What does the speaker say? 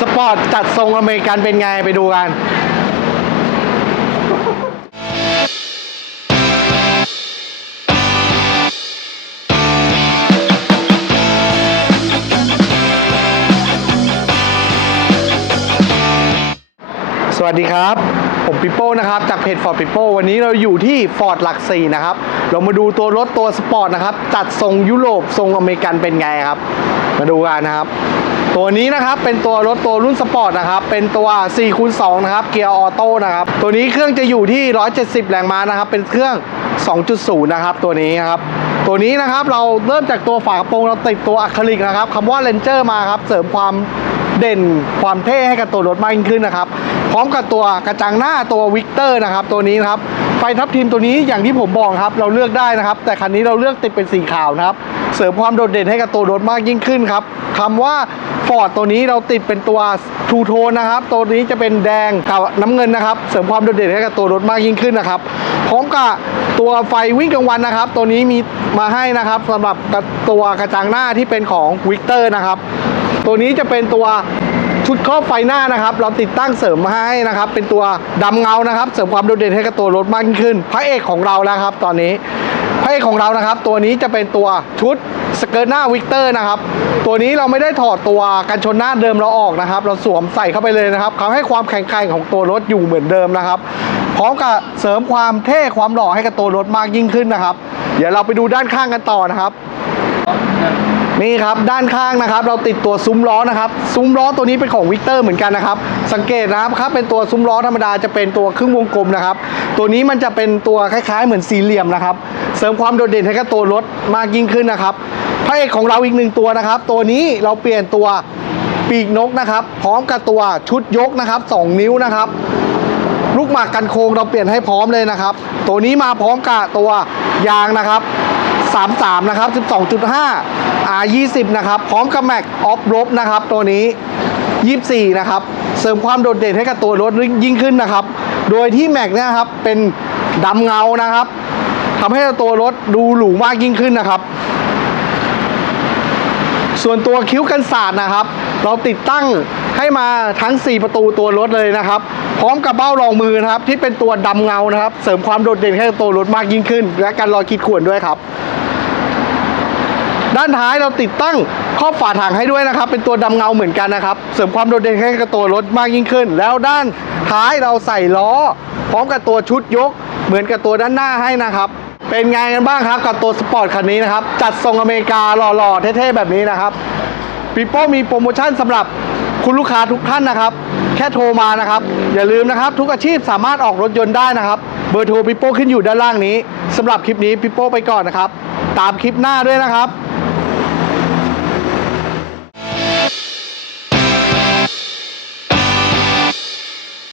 สปอร์ตจัดทรงอเมริกันเป็นไงไปดูกันสวัสดีครับ ผมปิโป้นะครับ จากเพจ Ford ปิโป้วันนี้เราอยู่ที่ Ford หลักสี่นะครับ เรามาดูตัวรถตัวสปอร์ตนะครับ จัดทรงยุโรปทรงอเมริกันเป็นไงครับ มาดูกันนะครับ ตัวนี้นะครับเป็นตัวรถตัวรุ่นสปอร์ตนะครับเป็นตัว4คูณ2นะครับเกียร์ออโต้นะครับตัวนี้เครื่องจะอยู่ที่ 170 แรงม้านะครับเป็นเครื่อง 2.0 นะครับตัวนี้นะครับตัวนี้นะครับเราเริ่มจากตัวฝากระโปรงเราติดตัวอะคริลิกนะครับคำว่าเลนเจอร์มาครับเสริมความเด่นความเท่ให้กับตัวรถมากยิ่งขึ้นนะครับ พร้อมกับตัวกระจังหน้าตัววิกเตอร์นะครับ ตัวนี้นะครับไฟทับทิมตัวนี้อย่างที่ผมบอกครับ เราเลือกได้นะครับ แต่คันนี้เราเลือกติดเป็นสีขาวนะครับ เสริมความโดดเด่นให้กับตัวรถมากยิ่งขึ้นครับ คำว่าฟอร์ดตัวนี้เราติดเป็นตัวทูโทนนะครับ ตัวนี้จะเป็นแดงกับน้ำเงินนะครับ เสริมความโดดเด่นให้กับตัวรถมากยิ่งขึ้นนะครับ พร้อมกับตัวไฟวิ่งกลางวันนะครับ ตัวนี้มีมาให้นะครับสำหรับตัวกระจังหน้าที่เป็นของวิกเตอร์นะครับ ตัวนี้จะเป็นตัวชุดครอบไฟหน้านะครับ เราติดตั้งเสริมมาให้นะครับ เป็นตัวดำเงานะครับ เสริมความโดดเด่นให้กับตัวรถมากยิ่งขึ้น พระเอกของเราแล้วครับ ตอนนี้พระเอกของเรานะครับ ตัวนี้จะเป็นตัวชุด สเกิร์ตหน้าวิกเตอร์นะครับ ตัวนี้เราไม่ได้ถอดตัวกันชนหน้าเดิมเราออกนะครับ เราสวมใส่เข้าไปเลยนะครับทำให้ความแข็งแกร่งของตัวรถอยู่เหมือนเดิมนะครับ พร้อมกับเสริมความเท่ความหล่อให้กับตัวรถมากยิ่งขึ้นนะครับ เดี๋ยวเราไปดูด้านข้างกันต่อนะครับนี่ครับด้านข้างนะครับ เราติดตัวซุ้มล้อนะครับซุ้มล้อตัวนี้เป็นของวิกเตอร์เหมือนกันนะครับ สังเกตนะครับครับเป็นตัวซุ้มล้อธรรมดาจะเป็นตัวครึ่งวงกลมนะครับ ตัวนี้มันจะเป็นตัวคล้ายๆ เหมือนสี่เหลี่ยมนะครับ เสริมความโดดเด่นให้กับตัวรถมากยิ่งขึ้นนะครับ พระเอกของเราอีกหนึ่งตัวนะครับ ตัวนี้เราเปลี่ยนตัวปีกนกนะครับ พร้อมกับตัวชุดยกนะครับสองนิ้วนะครับ ลูกหมากกันโค้งเราเปลี่ยนให้พร้อมเลยนะครับ ตัวนี้มาพร้อมกับตัวยางนะครับ33 นะครับ 12.5 R20 นะครับ พร้อมกับแม็กออฟลบนะครับ ตัวนี้ 24 นะครับ เสริมความโดดเด่นให้กับตัวรถยิ่งขึ้นนะครับ โดยที่แม็กเนี่ยครับเป็นดำเงานะครับทำให้ตัวรถดูหรูมากยิ่งขึ้นนะครับ ส่วนตัวคิ้วกันศาสตร์นะครับ เราติดตั้งให้มาทั้ง 4 ประตูตัวรถเลยนะครับ พร้อมกับเบ้ารองมือนะครับ ที่เป็นตัวดำเงานะครับ เสริมความโดดเด่นให้กับตัวรถมากยิ่งขึ้น และการรอขีดข่วนด้วยครับ ด้านท้ายเราติดตั้งครอบฝาถังให้ด้วยนะครับ เป็นตัวดำเงาเหมือนกันนะครับ เสริมความโดดเด่นให้กับตัวรถมากยิ่งขึ้น แล้วด้านท้ายเราใส่ล้อ พร้อมกับตัวชุดยก เหมือนกับตัวด้านหน้าให้นะครับ เป็นไงกันบ้างครับกับตัวสปอร์ตคันนี้นะครับ จัดทรงอเมริกาหล่อๆ เท่ๆ แบบนี้นะครับปีโป้มีโปรโมชั่นสำหรับคุณลูกค้าทุกท่านนะครับ แค่โทรมานะครับ อย่าลืมนะครับ ทุกอาชีพสามารถออกรถยนต์ได้นะครับ เบอร์โทรปิโป้ขึ้นอยู่ด้านล่างนี้สำหรับคลิปนี้ปิโป้ไปก่อนนะครับ ตามคลิปหน้าด้วยนะครับ